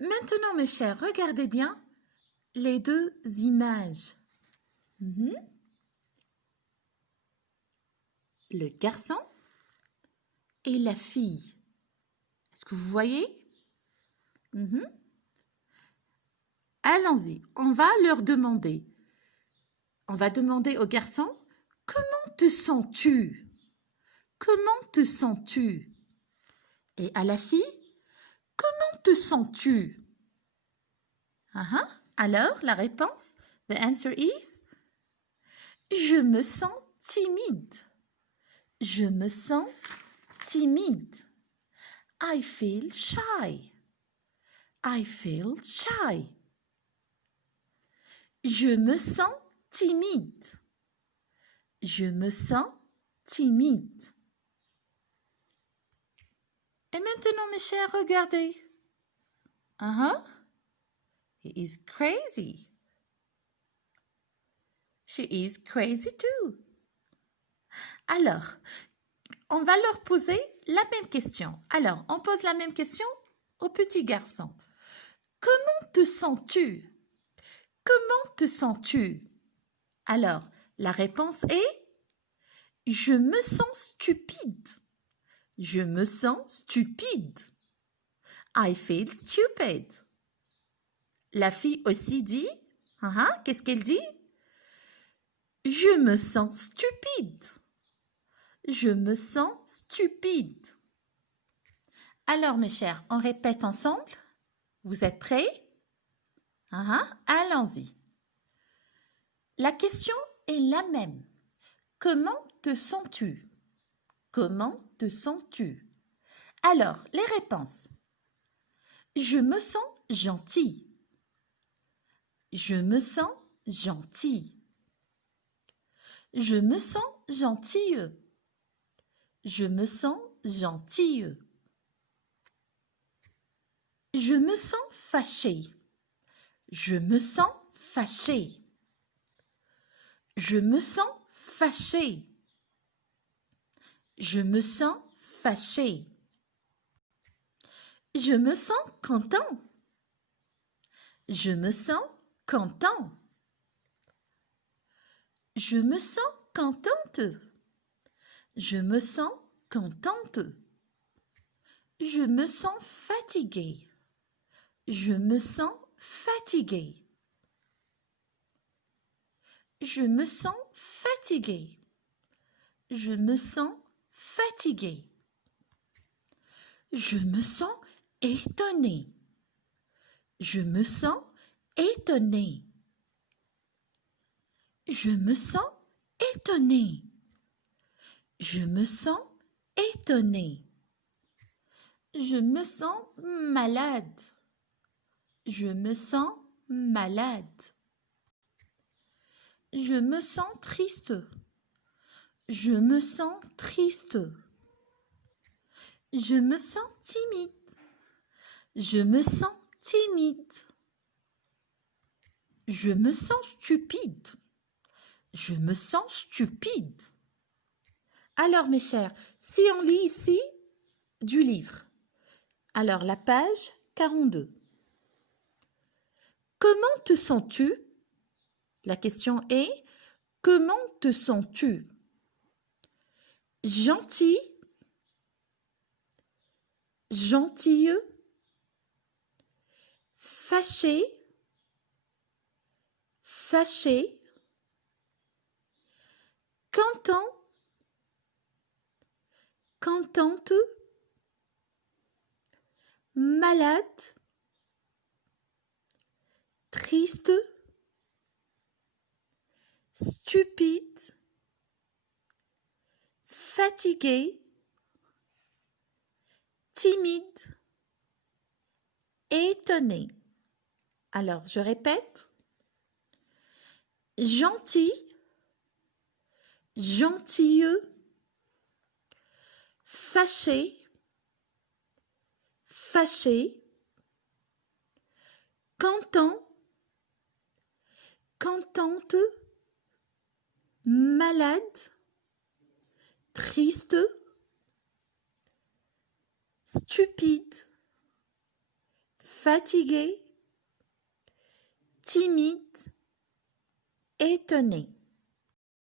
Maintenant, mes chers, regardez bien les deux images. Mhm. Le garçon et la fille. Est-ce que vous voyez? Mhm. Allons-y, on va leur demander. On va demander au garçon, comment te sens-tu? Comment te sens-tu? Et à la fille, comment te sens-tu? Alors, la réponse, the answer is, je me sens timide. Je me sens timide. I feel shy. I feel shy. Je me sens timide. Je me sens timide. Et maintenant, mes chers, regardez. He is crazy. She is crazy too. Alors, on va leur poser la même question. Alors, on pose la même question au petit garçon. Comment te sens-tu? Comment te sens-tu? Alors, la réponse est je me sens stupide. Je me sens stupide. I feel stupid. La fille aussi dit, qu'est-ce qu'elle dit? Je me sens stupide. Je me sens stupide. Alors, mes chers, on répète ensemble. Vous êtes prêts? Allons-y. La question est la même. Comment te sens-tu? Comment te sens-tu? Alors, les réponses. Je me sens gentil. Je me sens gentil. Je me sens gentille. Je me sens gentille. Je me sens fâché. Je me sens fâché. Je me sens fâché. Je me sens fâché. Je me sens content. Je me sens content. Je me sens contente. Je me sens contente. Je me sens fatiguée. Je me sens fatiguée. Je me sens fatiguée. Je me sens fatiguée. Je me sens étonnée. Je me sens étonnée. Je me sens étonnée. Je me sens étonnée. Je me sens malade. Je me sens malade. Je me sens triste. Je me sens triste. Je me sens timide. Je me sens timide. Je me sens stupide. Je me sens stupide. Alors, mes chers, si on lit ici du livre, alors la page 42. Comment te sens-tu? La question est, comment te sens-tu? Gentil, gentille, fâché, fâché, content, contente, malade, triste, stupide, fatigué, timide, étonné. Alors, je répète. Gentil, gentille, fâché, fâché, content, contente, malade, triste, stupide, fatigué, timide, étonné.